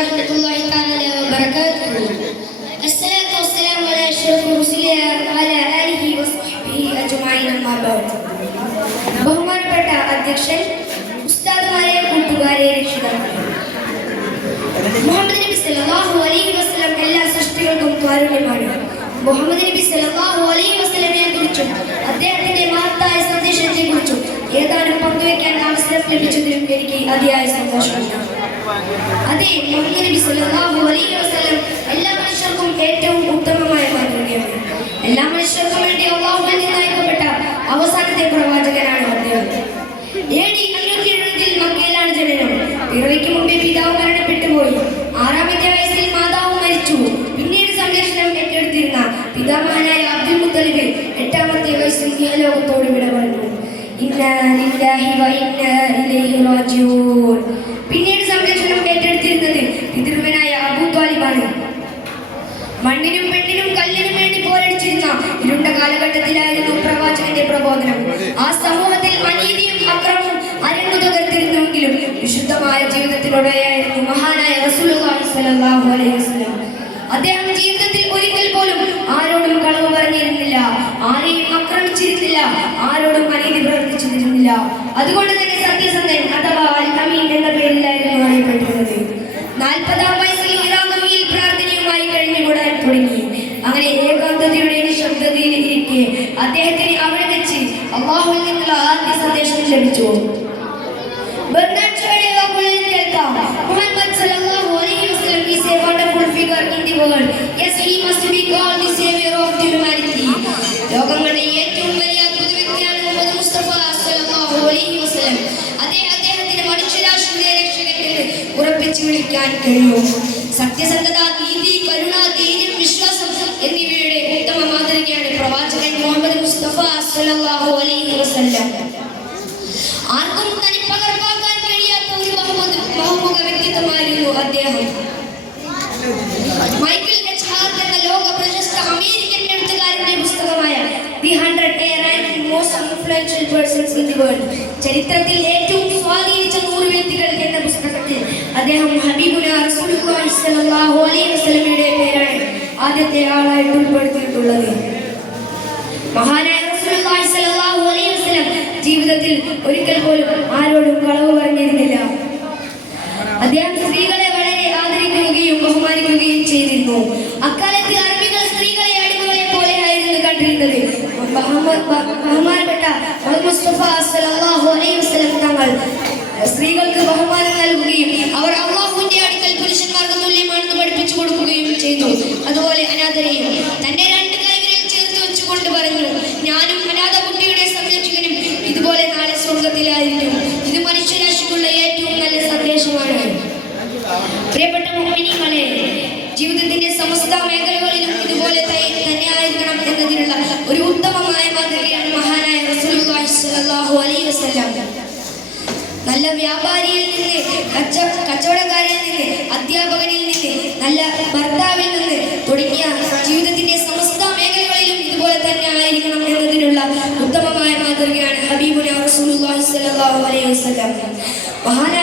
ورحمة الله تعالى وبركاته. الصلاة والسلام على أشرف رسول الله وعلى آله وصحبه أجمعين أما بعد. ബഹുമാനപ്പെട്ട അധ്യക്ഷൻ, ഉസ്താദുമാരെ, കൂട്ടുകാരെ, രക്ഷിതാക്കളെ, മുഹമ്മദ് നബി സല്ലല്ലാഹു അലൈഹി വസല്ലം എല്ലാ സൃഷ്ടികൾക്കും കാരുണ്യമാണ്. മുഹമ്മദ് നബി സല്ലല്ലാഹു അലൈഹി വസല്ലമയെ കുറിച്ചും അദ്ദേഹത്തിന്റെ മഹത്തായ സന്ദേശത്തെ കുറിച്ചും ഏതാനും പങ്കുവയ്ക്കാൻ അവസരം ലഭിച്ചതിലും എനിക്ക് അതിയായ സന്തോഷമുണ്ട്. അതെ, മുഹമ്മദ് നബി സല്ലല്ലാഹു അലൈഹി വസല്ലം എല്ലാ മനുഷ്യർക്കും ഏറ്റവും ഉത്തമമായ മാതൃകയാണ്. എല്ലാ മനുഷ്യർക്കും വേണ്ടി അല്ലാഹുവിൽ നിന്ന് അയക്കപ്പെട്ട അവസാനത്തെ പ്രവാചകനാണ് അദ്ദേഹം. AD 570 മക്കയിലാണ് ജനനം. പിറവിക്ക് മുമ്പേ പിതാവ് മരണപ്പെട്ടു പോയി. 6-ാമത്തെ വയസ്സിൽ മാതാവ് മരിച്ചു. പിന്നീട് സംരക്ഷണം ഏറ്റെടുത്തിരുന്ന പിതാമഹനായ അബ്ദുൽ മുത്തലിബ് 8-ാമത്തെ വയസ്സിൽ ഇഹലോകത്തോട് വിട പറഞ്ഞു. ഇന്നാ ലില്ലാഹി വ ഇന്നാ ഇലൈഹി റാജിഊൻ. പിന്നീട് സംരക്ഷണം ഏറ്റെടുത്തിരുന്നത് പിതൃവനായ അബൂ ത്വാലിബാണ്. മണ്ണിനും പെണ്ണിനും കല്ലിനും വേണ്ടി പോരടിച്ചിരുന്ന ഇരുണ്ട കാലഘട്ടത്തിലായിരുന്നു പ്രവാചകന്റെ പ്രബോധനം. ആ സമൂഹത്തിൽ അനീതിയും അക്രമവും അരങ്ങുതകർത്തിരുന്നുവെങ്കിലും വിശുദ്ധമായ ജീവിതത്തിലൂടെയായിരുന്നു മഹാനായ റസൂലുള്ളാഹി സ്വല്ലല്ലാഹു അലൈഹി വസല്ലം. അദ്ദേഹം ജീവിതത്തിൽ ഒരിക്കൽ പോലും ആരോടും കളവ് പറഞ്ഞിരുന്നില്ല, ആരെയും ആക്രമിച്ചിരുന്നില്ല, ആരോടും അനീതി പ്രവർത്തിച്ചിരുന്നില്ല. അതുകൊണ്ട് തന്നെ സത്യസന്ധൻ അഥവാ അൽ അമീൻ എന്ന പേരിലായിരുന്നു അറിയപ്പെട്ടിരുന്നത്. 40-ാം വയസ്സിൽ ഇറാഖിൽ പ്രാർത്ഥനയുമായി കഴിഞ്ഞുകൂടാൻ തുടങ്ങി. അങ്ങനെ ഏകാന്തതയുടെ നിശബ്ദതയിൽ ഇരിക്കെ അദ്ദേഹത്തിന് അവിടെ വെച്ച് അല്ലാഹുവിൽ നിന്നുള്ള ആദ്യ സന്ദേശം ലഭിച്ചു. Muhammad sallallahu alaihi wasallam is a wonderful figure in the world. Yes, he must be called the savior of the humanity. ലോകങ്ങളുടെ ഏറ്റവും വലിയ അദ്ഭുത വ്യക്തിയാണ് മുഹമ്മദ് മുസ്തഫ സല്ലല്ലാഹു അലൈഹി വസല്ലം. അദ്ദേഹത്തിന്റെ മനുഷ്യരാശിയുടെ രക്ഷകൻ എന്ന് ഉറപ്പിച്ചു വിളിക്കാൻ കഴിയും. സത്യസന്ധത, നീതി, കരുണ, ധൈര്യം, വിശ്വാസം എന്നിവയുടെ ഉത്തമ മാതൃകയാണ് പ്രവാചകൻ മുഹമ്മദ് മുസ്തഫ സല്ലല്ലാഹു അലൈഹി വസല്ലം. ആർക്കും തനിപ്പകർപ്പാക്കാൻ കഴിയാത്ത ഒരു ബഹുമുഖ വ്യക്തിത്വമായിരുന്നു അദ്ദേഹം. മൈക്കിൾ എച്ച് ഹാർട്ട് എന്ന ലോക പ്രശസ്ത അമേരിക്കൻ എഴുത്തുകാരന്റെ പുസ്തകമായ the 100 most influential persons in the world, ചരിത്രത്തിൽ ഏറ്റവും സ്വാധീനിച്ച 100 വ്യക്തികൾ എന്ന പുസ്തകത്തിൽ അദ്ദേഹം ഹബീബുനാ റസൂലുള്ളാഹി സ്വല്ലല്ലാഹു അലൈഹി വസല്ലമയുടെ പേരാണ് ആദ്യത്തെ ആളായിട്ട് ഉൾപ്പെടുത്തിയിട്ടുള്ളത്. മഹാനായ റസൂലുള്ളാഹി സ്വല്ലല്ലാഹു അലൈഹി വസല്ലം ജീവിതത്തിൽ ഒരിക്കൽ പോലും ആരോടും കളവ് പറഞ്ഞിരുന്നില്ല. അദ്ദേഹം സ്ത്രീകളെ വളരെ ആദരിക്കുകയും ബഹുമാനിക്കുകയും ചെയ്തിരുന്നു. അക്കാലത്ത് അറബികൾ സ്ത്രീകളെ അടിമകളെ പോലെ ആയിരുന്നു കണ്ടിരുന്നത്. ബഹുമാനപ്പെട്ട മുസ്തഫ സല്ലല്ലാഹു അലൈഹി വസല്ലം തങ്ങൾ സ്ത്രീകൾക്ക് ബഹുമാനം നൽകുകയും അവർ അല്ലാഹുവിന്റെ അടുക്കൽ പുരുഷന്മാർക്ക് തുല്യമാണെന്ന് പഠിപ്പിച്ചു കൊടുക്കുകയും ചെയ്തു. അതുപോലെ അനാഥരെയും തന്റെ 2 കൈവിരൽ ചേർത്ത് വെച്ചുകൊണ്ട് പറഞ്ഞു, ഞാനും അനാഥ കുട്ടിയുടെ സംരക്ഷകനും ഇതുപോലെ നാളെ സ്വർഗത്തിലായിരിക്കും. ഇത് മനുഷ്യരാശിക്കുള്ള ഏറ്റവും നല്ല സന്ദേശമാണ്. പ്രിയപ്പെട്ട മുഅ്മിനീങ്ങളെ, ജീവിതത്തിന്റെ സമസ്ത മേഖലകളിലും ഇതുപോലെ തന്നെയായിരിക്കണം എന്നതിനുള്ള ഒരു ഉത്തമമായ മാതൃകയാണ് മഹാനായ റസൂലുള്ളാഹി സ്വല്ലല്ലാഹു അലൈഹി വസല്ലം. നല്ല വ്യാപാരിയിൽ നിന്ന്, കച്ചവടക്കാരിൽ നിന്ന്, അധ്യാപകനിൽ നിന്ന്, നല്ല ഭർത്താവിൽ നിന്ന് തുടങ്ങിയ ജീവിതത്തിന്റെ സമസ്ത മേഖലകളിലും ഇതുപോലെ തന്നെ ആയിരിക്കണം എന്നതിനുള്ള ഉത്തമമായ മാതൃകയാണ് ഹബീബുനാ റസൂലുള്ളാഹി സ്വല്ലല്ലാഹു അലൈഹി വസല്ലം. മഹാനായ